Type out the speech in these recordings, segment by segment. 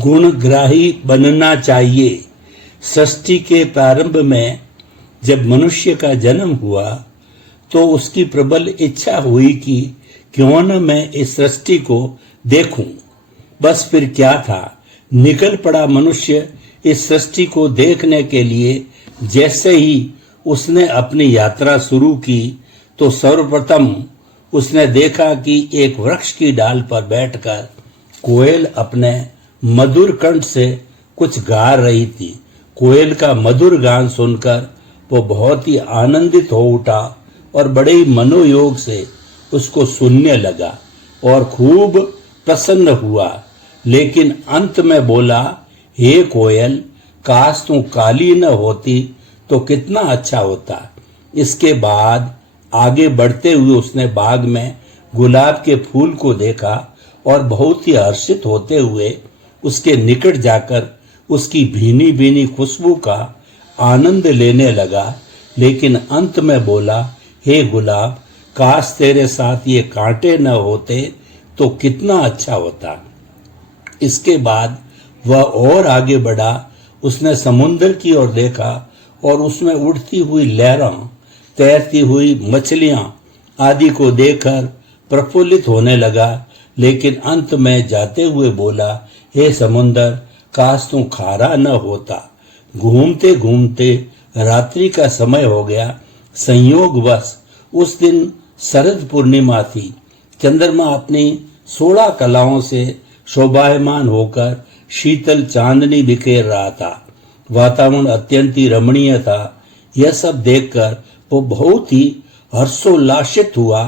गुणग्राही बनना चाहिए। सृष्टि के प्रारंभ में जब मनुष्य का जन्म हुआ तो उसकी प्रबल इच्छा हुई कि क्यों न मैं इस सृष्टि को देखूं। बस फिर क्या था, निकल पड़ा मनुष्य इस सृष्टि को देखने के लिए। जैसे ही उसने अपनी यात्रा शुरू की तो सर्वप्रथम उसने देखा कि एक वृक्ष की डाल पर बैठकर कोयल अपने मधुर कंठ से कुछ गा रही थी। कोयल का मधुर गान सुनकर वो बहुत ही आनंदित हो उठा और बड़े ही मनोयोग से उसको सुनने लगा और खूब प्रसन्न हुआ। लेकिन अंत में बोला, हे कोयल, काश तू काली न होती तो कितना अच्छा होता। इसके बाद आगे बढ़ते हुए उसने बाग में गुलाब के फूल को देखा और बहुत ही हर्षित होते हुए उसके निकट जाकर उसकी भीनी भीनी खुशबू का आनंद लेने लगा। लेकिन अंत में बोला, हे गुलाब, काश तेरे साथ ये कांटे न होते तो कितना अच्छा होता। इसके बाद वह और आगे बढ़ा। उसने समुद्र की ओर देखा और उसमें उड़ती हुई लहरों, तैरती हुई मछलियां आदि को देखकर प्रफुल्लित होने लगा। लेकिन अंत में जाते हुए बोला, हे समुद्र, काश तू खारा न होता। घूमते घूमते रात्रि का समय हो गया। संयोगवश उस दिन शरद पूर्णिमा थी। चंद्रमा अपनी 16 कलाओं से शोभायमान होकर शीतल चांदनी बिखेर रहा था। वातावरण अत्यंत ही रमणीय था। यह सब देखकर वो बहुत ही हर्षोल्लासित हुआ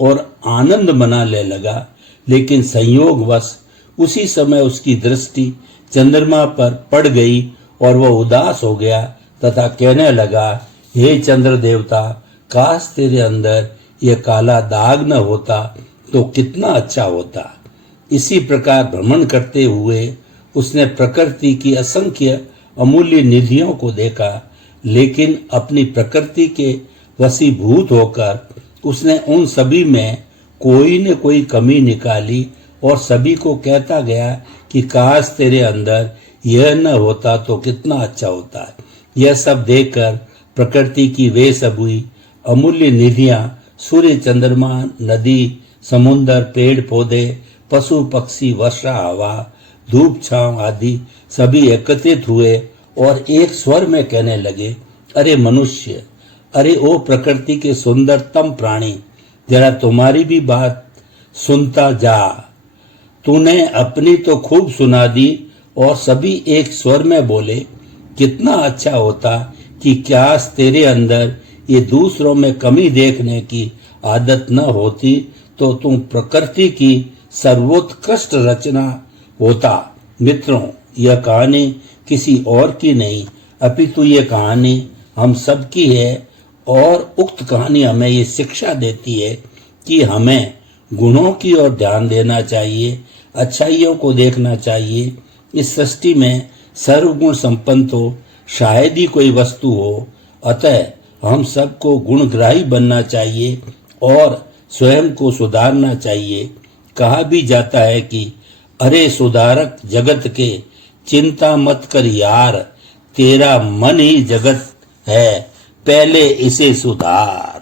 और आनंद मनाने लगा। लेकिन संयोगवश उसी समय उसकी दृष्टि चंद्रमा पर पड़ गई और वह उदास हो गया तथा कहने लगा, हे चंद्र देवता, काश तेरे अंदर यह काला दाग न होता तो कितना अच्छा होता। इसी प्रकार भ्रमण करते हुए उसने प्रकृति की असंख्य अमूल्य निधियों को देखा। लेकिन अपनी प्रकृति के वशीभूत होकर उसने उन सभी में कोई न कोई कमी निकाली और सभी को कहता गया कि काश तेरे अंदर यह न होता तो कितना अच्छा होता। यह सब देखकर प्रकृति की वे सभी अमूल्य निधियां, सूर्य, चंद्रमा, नदी, समुद्र, पेड़ पौधे, पशु पक्षी, वर्षा, हवा, धूप छांव आदि सभी एकत्रित हुए और एक स्वर में कहने लगे, अरे मनुष्य, अरे ओ प्रकृति के सुंदरतम प्राणी, जरा तुम्हारी भी बात सुनता जा। तूने अपनी तो खूब सुना दी। और सभी एक स्वर में बोले, कितना अच्छा होता कि क्या तेरे अंदर ये दूसरों में कमी देखने की आदत न होती तो तुम प्रकृति की सर्वोत्कृष्ट रचना होता। मित्रों, यह कहानी किसी और की नहीं अपितु ये कहानी हम सब की है। और उक्त कहानी हमें ये शिक्षा देती है कि हमें गुणों की ओर ध्यान देना चाहिए, अच्छाइयों को देखना चाहिए। इस सृष्टि में सर्वगुण संपन्न तो शायद ही कोई वस्तु हो। अतः हम सबको गुणग्राही बनना चाहिए और स्वयं को सुधारना चाहिए। कहा भी जाता है कि अरे सुधारक जगत के, चिंता मत कर यार, तेरा मन ही जगत है, पहले इसे सुधार।